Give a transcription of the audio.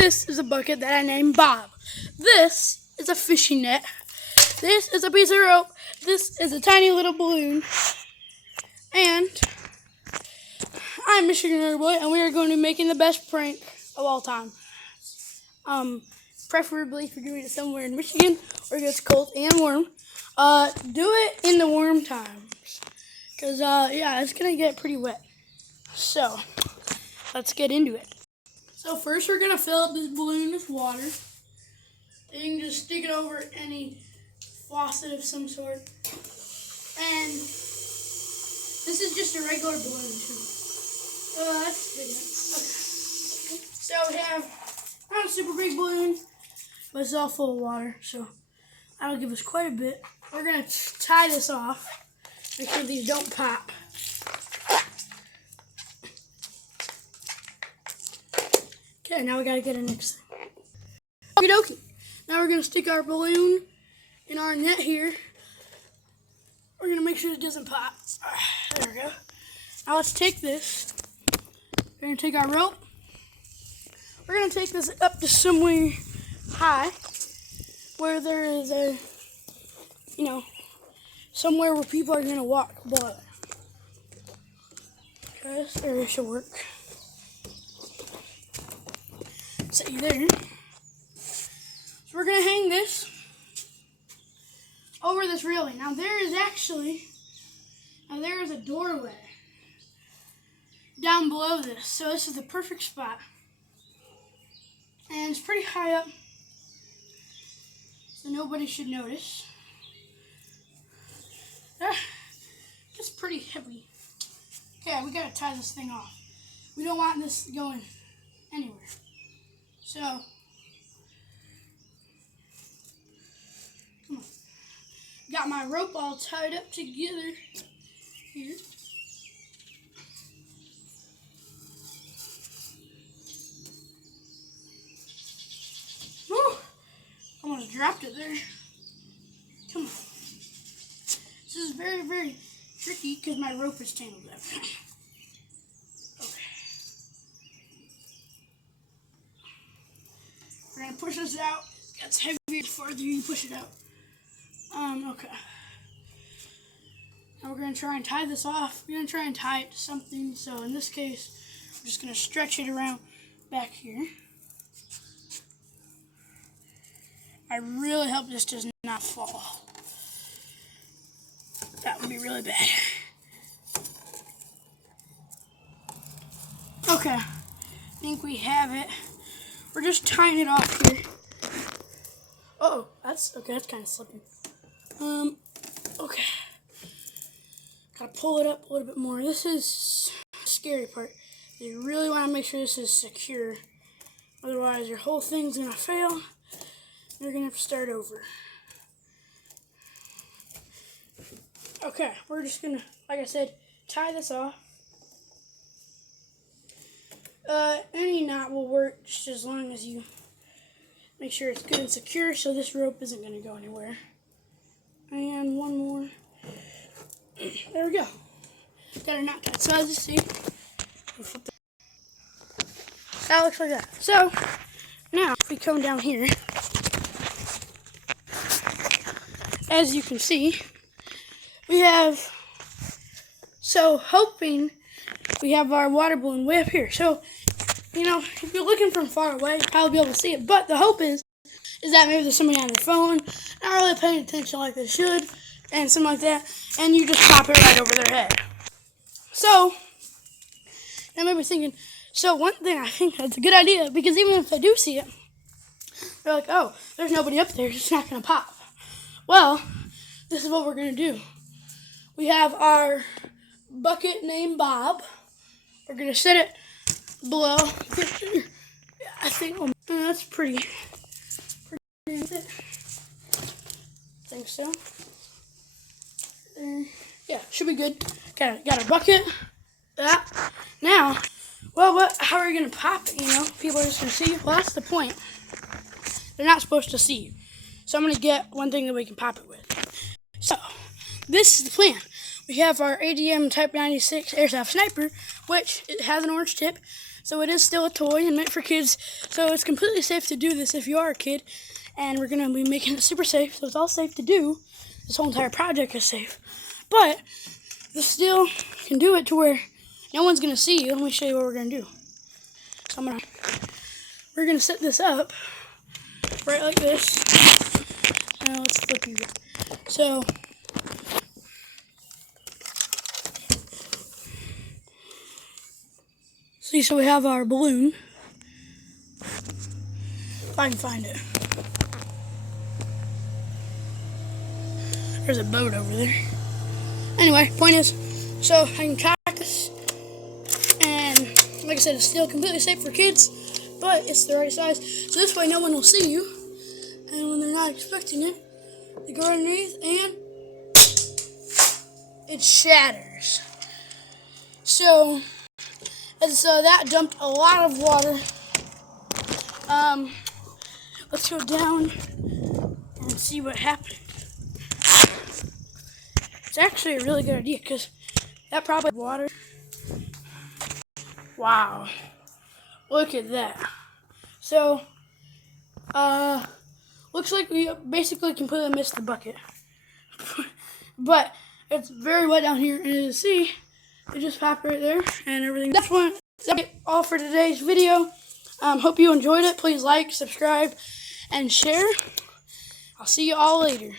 This is a bucket that I named Bob. This is a fishing net. This is a piece of rope. This is a tiny little balloon. And I'm Michigan Nerd Boy, and we are going to be making the best prank of all time. Preferably if you're doing it somewhere in Michigan where it gets cold and warm. Do it in the warm times, because yeah, it's gonna get pretty wet. So let's get into it. So first we're gonna fill up this balloon with water. You can just stick it over any faucet of some sort. And this is just a regular balloon too. That's big enough. Okay. So we have not a super big balloon, but it's all full of water, so that'll give us quite a bit. We're gonna tie this off. Make sure these don't pop. Okay, now we gotta get a next thing. Okie dokie. Now we're gonna stick our balloon in our net here. We're gonna make sure it doesn't pop. There we go. Now let's take this. We're gonna take our rope. We're gonna take this up to somewhere high, where there is a, somewhere where people are gonna walk. But okay, this area should work. Set you there. So we're gonna hang this over this railing. Now there is a doorway down below this, so this is the perfect spot, and it's pretty high up, so nobody should notice. It's pretty heavy. Okay, we gotta tie this thing off. We don't want this going anywhere. So, come on. Got my rope all tied up together here. Whew. Almost dropped it there. Come on. This is very, very tricky because my rope is tangled up. We're going to push this out. It gets heavier the farther you push it out. Okay. Now we're going to try and tie this off. We're going to try and tie it to something. So in this case, I'm just going to stretch it around back here. I really hope this does not fall. That would be really bad. Okay. I think we have it. We're just tying it off here. Uh-oh, that's kind of slipping. Okay. Gotta pull it up a little bit more. This is the scary part. You really want to make sure this is secure. Otherwise, your whole thing's gonna fail. You're gonna have to start over. Okay, we're just gonna, like I said, tie this off. Any knot will work just as long as you make sure it's good and secure, so this rope isn't going to go anywhere. And one more. There we go. Got a knot tied. So as you see, that looks like that. So now if we come down here, as you can see, we have, hoping we have our water balloon way up here. So, if you're looking from far away, you'll probably be able to see it. But the hope is that maybe there's somebody on their phone, not really paying attention like they should, and something like that, and you just pop it right over their head. So, I may be thinking, so one thing I think that's a good idea, because even if they do see it, they're like, oh, there's nobody up there, it's not going to pop. Well, this is what we're going to do. We have our bucket named Bob. We're going to set it below. I think that's pretty good. I think so. Yeah, should be good. Okay, got our bucket. Now, how are we going to pop it, People are just going to see you. Well, that's the point. They're not supposed to see you. So I'm going to get one thing that we can pop it with. So, this is the plan. We have our ADM Type 96 Airsoft Sniper, which it has an orange tip. So it is still a toy and meant for kids. So it's completely safe to do this if you are a kid. And we're going to be making it super safe. So it's all safe to do. This whole entire project is safe. But this still can do it to where no one's going to see you. Let me show you what we're going to do. So we're going to set this up right like this. Now let's flip you. So see, so we have our balloon. If I can find it. There's a boat over there. Anyway, point is, so I can cock this, and like I said, it's still completely safe for kids, but it's the right size. So this way no one will see you, and when they're not expecting it, they go underneath and it shatters. So that dumped a lot of water. Let's go down and see what happened. It's actually a really good idea because that probably water. Wow, look at that. So, looks like we basically completely missed the bucket. But it's very wet down here, and as you see, it just popped right there and everything. That's all for today's video. Hope you enjoyed it. Please like, subscribe, and share. I'll see you all later.